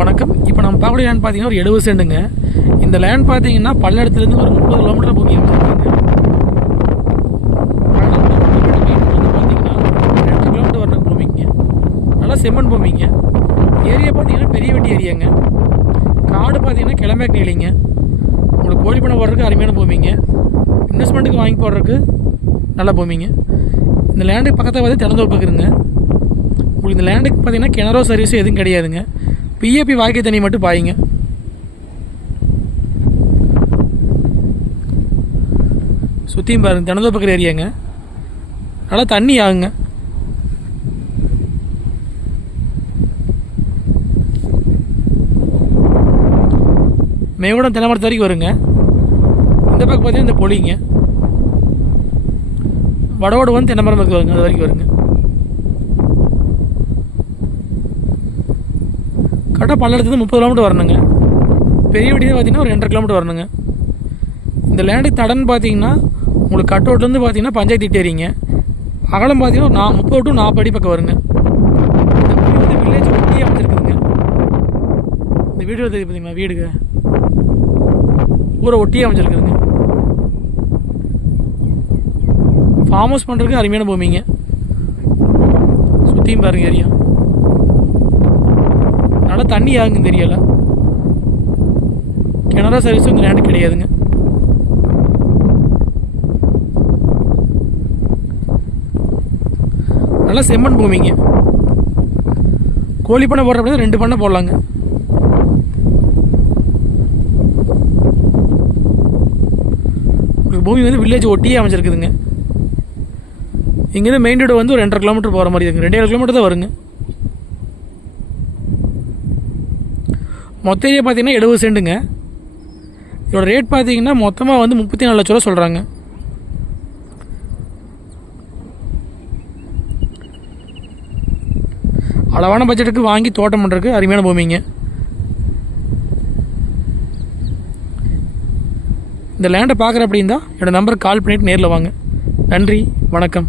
வணக்கம். இப்போ நம்ம பார்க்கக்கூடிய லேண்ட் பார்த்தீங்கன்னா ஒரு எழுபது சென்டுங்க இந்த லேண்ட் பார்த்தீங்கன்னா பல்லடத்துலேருந்து ஒரு முப்பது கிலோமீட்டர் பூமி அமைச்சிருக்காங்க ரெண்டு கிலோமீட்டர் வரணும் பூமிங்க நல்லா செம்மண் பூமிங்க. ஏரியா பார்த்தீங்கன்னா பெரிய வெட்டி ஏரியாங்க. காடு பார்த்தீங்கன்னா கிளம்பேக் நீலிங்க. உங்களுக்கு கோழி பண்ண போடுறதுக்கு அருமையான பூமிங்க. இன்வெஸ்ட்மெண்ட்டுக்கு வாங்கி போடுறதுக்கு நல்ல பூமிங்க. இந்த லேண்டுக்கு பக்கத்தில் பார்த்து திறந்து இருக்குதுங்க. உங்களுக்கு இந்த லேண்டுக்கு பார்த்தீங்கன்னா கிணறோ சர்வீஸோ எதுவும் கிடையாதுங்க. பிஏபி வாய்க்கை தண்ணி மட்டும் பாயுங்க. சுற்றியும் பாருங்க தினந்தோப்பக்கிற ஏரியாங்க. நல்லா தண்ணி ஆகுங்க. மேகூடம் தென்னமரத்து வரைக்கும் வருங்க. இந்த பக்கம் பார்த்தீங்கன்னா இந்த பொலிங்க வடவோடு வந்து தென்னமரம் இருக்கு வருங்க அது வரைக்கும் வருங்க. கரெக்டாக பல்லடத்துலேருந்து முப்பது கிலோமீட்டர் வரணுங்க. பெரிய வட்டி பார்த்தீங்கன்னா ஒரு ரெண்டரை கிலோமீட்டர் வரணுங்க. இந்த லேண்டு தடன்னு பார்த்தீங்கன்னா உங்களுக்கு கட் அவுட்லேருந்து பார்த்தீங்கன்னா பஞ்சாயத்து இட்டேரிங்க அகலம் பார்த்தீங்கன்னா ஒரு நா முப்பது டு நாற்பது அடி பக்கம் வருங்க. இந்த வீடு வந்து வில்லேஜ் ஒட்டியே அமைச்சிருக்குதுங்க. இந்த வீடு வந்து பார்த்தீங்களா வீடுங்க. ஊரை ஒட்டியே அமைச்சிருக்குதுங்க. ஃபார்ம் ஹவுஸ் பண்ணுறதுக்கு அருமையான பூமிங்க. சுற்றியும் பாருங்கள் ஏரியா நல்லா தண்ணி ஆகுங்க தெரியல. கிணறா சர்வீஸும் இந்த லேண்டு கிடையாதுங்க. நல்லா செம்மண் பூமிங்க. கோழி பண்ணை போடுற ரெண்டு பண்ணை போடலாங்க. பூமி வந்து வில்லேஜ் ஒட்டியே அமைச்சிருக்குதுங்க இங்கேருந்து மெயின் ரோடு வந்து ஒரு ரெண்டரை கிலோமீட்டர் போகிற மாதிரி இருக்குங்க. ரெண்டே கிலோமீட்டர் தான் வருங்க. மொத்த ஏரியா பார்த்தீங்கன்னா எழுபது சென்ட்டுங்க இதோட ரேட் பார்த்தீங்கன்னா மொத்தமாக வந்து முப்பத்தி நாலு லட்ச ரூபா சொல்கிறாங்க அளவான பட்ஜெட்டுக்கு வாங்கி தோட்டம் பண்ணுறதுக்கு அருமையான பூமிங்க. இந்த லேண்டை பார்க்குற அப்படின்னா என்னோடய நம்பருக்கு கால் பண்ணிவிட்டு நேரில் வாங்க. நன்றி வணக்கம்.